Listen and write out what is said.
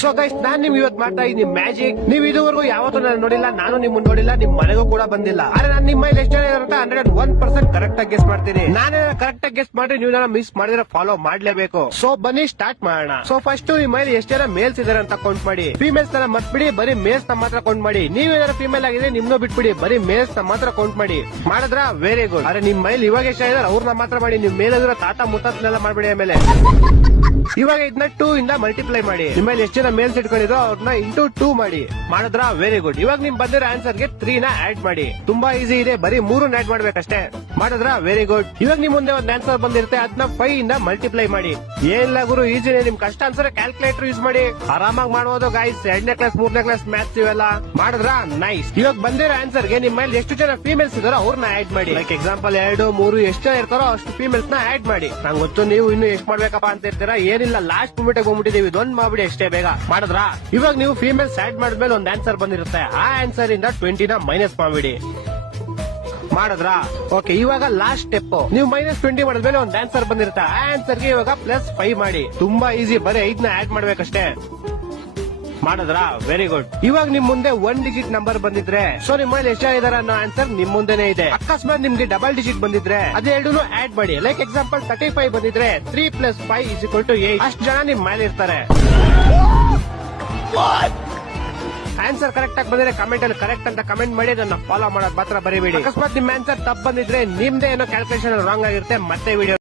So guys, ನಾನ್ ನಿಮ್ ಇವತ್ತು ಮಾಡ್ತಾ ಇದ್ದೀನಿ ಮ್ಯಾಜಿಕ್. ನೀವು ಇದುವರೆಗೂ ಯಾವತ್ತೂ ನಾನು ನೋಡಿಲ್ಲ, ನಾನು ನಿಮ್ಮನ್ನ ನೋಡಿಲ್ಲ, ನಿಮ್ ಮನೆಗೂ ಕೂಡ ಬಂದಿಲ್ಲ. ಆದ್ರೆ ನಾನು ನಿಮ್ಮ ಮೈಲ್ ಎಷ್ಟು ಜನ ಇರುತ್ತೆ 101% ಕರೆಕ್ಟ್ ಆಗಿ ಗೆಸ್ ಮಾಡ್ತೀನಿ. ನಾನೇ ಕರೆಕ್ಟ್ ಆಗಿ ಗೆಸ್ ಮಾಡಿ ನೀವು ಮಿಸ್ ಮಾಡಿದ್ರೆ ಫಾಲೋ ಮಾಡ್ಲೇಬೇಕು. ಸೊ ಬನ್ನಿ ಸ್ಟಾರ್ಟ್ ಮಾಡೋಣ. ಸೊ ಫಸ್ಟ್ ನಿಮ್ಮ ಮೈಲ್ ಎಷ್ಟು ಜನ ಮೇಲ್ಸ್ ಇದಾರೆ ಅಂತ ಕೌಂಟ್ ಮಾಡಿ. ಫೀಮೇಲ್ಸ್ ನ ಮತ್ಬಿಡಿ, ಬರೀ ಮೇಲ್ಸ್ ನ ಮಾತ್ರ ಕೌಂಟ್ ಮಾಡಿ. ನೀವೇನಾದ್ರು ಫೀಮೇಲ್ ಆಗಿದೆ ನಿಮ್ನು ಬಿಟ್ಬಿಡಿ, ಬರೀ ಮೇಲ್ಸ್ ನ ಮಾತ್ರ ಕೌಂಟ್ ಮಾಡಿ. ಮಾಡಿದ್ರ ವೆರಿ ಗುಡ್. ಆದ್ರೆ ನಿಮ್ ಮೈಲ್ ಇವಾಗ ಎಷ್ಟು ಇದಾರೆ ಅವ್ರನ್ನ ಮಾತ್ರ ಮಾಡಿ. ನಿಮ್ ಮೇಲಿರೋ ತಾತ ಮುತ್ತನೆಲ್ಲ ಮಾಡ್ಬೇಡಿ. ಆಮೇಲೆ ಇವಾಗ ಇದನ್ನ 2 ಇಂದ ಮಲ್ಟಿಪ್ಲೈ ಮಾಡಿ. ನಿಮ್ಮಲ್ಲಿ ಎಷ್ಟು ಜನ ಮೇಲ್ಸ್ ಇಟ್ಕೊಂಡಿರೋ ಅವ್ರನ್ನ ಇಂಟು 2 ಮಾಡಿ. ಮಾಡಿದ್ರ ವೆರಿ ಗುಡ್. ಇವಾಗ ನಿಮ್ ಬಂದಿರೋ ಆನ್ಸರ್ ಗೆ 3 ನ ಆಡ್ ಮಾಡಿ. ತುಂಬಾ ಈಸಿ ಇದೆ, ಬರೀ 3 ಆಡ್ ಮಾಡ್ಬೇಕಷ್ಟೇ. ಮಾಡಿದ್ರ ವೆರಿ ಗುಡ್. ಇವಾಗ ನಿಮ್ ಮುಂದೆ ಒಂದು ಆನ್ಸರ್ ಬಂದಿರುತ್ತೆ, ಅದನ್ನ 5 ಇಂದ ಮಲ್ಟಿಪ್ಲೈ ಮಾಡಿ. ಏನಿಲ್ಲ ಗುರು, ಈಸಿನೇ. ನಿಮ್ ಕಷ್ಟ ಅನ್ಸರೆ ಕ್ಯಾಲ್ಕುಲೇಟರ್ ಯೂಸ್ ಮಾಡಿ, ಆರಾಮಾಗಿ ಮಾಡಬಹುದು ಗೈಸ್. 2ನೇ ಕ್ಲಾಸ್ 3ನೇ ಕ್ಲಾಸ್ ಮ್ಯಾಥ್ಸ್ ಇವೆಲ್ಲ. ಮಾಡಿದ್ರ ನೈಸ್. ಇವಾಗ ಬಂದಿರೋ ಆನ್ಸರ್ ಗೆ ನಿಮ್ಮ ಮೇಲೆ ಎಷ್ಟು ಜನ ಫೀಮೇಲ್ಸ್ ಇದಾರೋ ಅವ್ರನ್ನ ಆಡ್ ಮಾಡಿ. ಲೈಕ್ ಎಕ್ಸಾಂಪಲ್ 2, 3 ಎಷ್ಟು ಜನ ಇರ್ತಾರೋ ಅಷ್ಟು ಫೀಮೇಲ್ಸ್ ನ ಆಡ್ ಮಾಡಿ. ನಂಗೆ ಗೊತ್ತು ನೀವು ಇನ್ನು ಎಷ್ಟು ಮಾಡ್ಬೇಕಪ್ಪ ಅಂತ ಇರ್ತೀರಾ. ಏನಿಲ್ಲ, ಲಾಸ್ಟ್ ಮೂಮೆಂಟ್ ಹೋಗ್ಬಿಟ್ಟಿದೀವಿ, ಇದೊಂದ್ ಮಾಡ್ಬಿಡಿ ಅಷ್ಟೇ, ಬೇಗ ಮಾಡಿದ್ರ. ಇವಾಗ ನೀವು ಫೀಮೇಲ್ಸ್ ಆಡ್ ಮಾಡಿದ್ಮೇಲೆ ಒಂದು ಆನ್ಸರ್ ಬಂದಿರುತ್ತೆ. ಆ ಆನ್ಸರ್ ಇಂದ 20 ನ ಮೈನಸ್ ಮಾಡ್ಬಿಡಿ. ಮಾಡಿದ್ರ ಓಕೆ. ಇವಾಗ ಲಾಸ್ಟ್ ಸ್ಟೆಪ್, ನೀವು -20 ಮಾಡಿದ್ಮೇಲೆ ಒಂದು ಆನ್ಸರ್ ಬಂದಿರುತ್ತೆ. ಆ ಆನ್ಸರ್ ಗೆ ಇವಾಗ +5 ಮಾಡಿ. ತುಂಬಾ ಈಸಿ, ಬರೀ 5 ನ ಆಡ್ ಮಾಡ್ಬೇಕಷ್ಟೇ. ಮಾಡಿದ್ರ ವೆರಿ ಗುಡ್. ಇವಾಗ ನಿಮ್ ಮುಂದೆ 1 ಡಿಜಿಟ್ ನಂಬರ್ ಬಂದಿದ್ರೆ, ಸೊ ನಿಮ್ಮ ಮನೇಲಿ ಎಷ್ಟು ಜನ ಇದಾರೆ ಅನ್ನೋ ಆನ್ಸರ್ ನಿಮ್ ಮುಂದೆನೆ ಇದೆ. ಅಕಸ್ಮಾತ್ ನಿಮ್ಗೆ ಡಬಲ್ ಡಿಜಿಟ್ ಬಂದಿದ್ರೆ ಅದೆರಡೂ ಆಡ್ ಮಾಡಿ. ಲೈಕ್ ಎಕ್ಸಾಂಪಲ್ 35 ಬಂದಿದ್ರೆ 3 + 5 = 8. ಅಷ್ಟು ಜನ ನಿಮ್ ಮೇಲೆ ಇರ್ತಾರೆ. ಆನ್ಸರ್ ಕರೆಕ್ಟ್ ಆಗಿ ಬಂದಿದ್ರೆ ಕಮೆಂಟ್ ಅಲ್ಲಿ ಕರೆಕ್ಟ್ ಅಂತ ಕಮೆಂಟ್ ಮಾಡಿ, ನನ್ನ ಫಾಲೋ ಮಾಡೋದು ಮಾತ್ರ ಬರೀಬೇಡಿ. ಅಕಸ್ಮಾತ್ ನಿಮ್ ಆನ್ಸರ್ ತಪ್ಪು ಬಂದಿದ್ರೆ ನಿಮ್ದೇ ಏನೋ ಕ್ಯಾಲ್ಕುಲೇಷನ್ ರಾಂಗ್ ಆಗಿರುತ್ತೆ. ಮತ್ತೆ ವಿಡಿಯೋ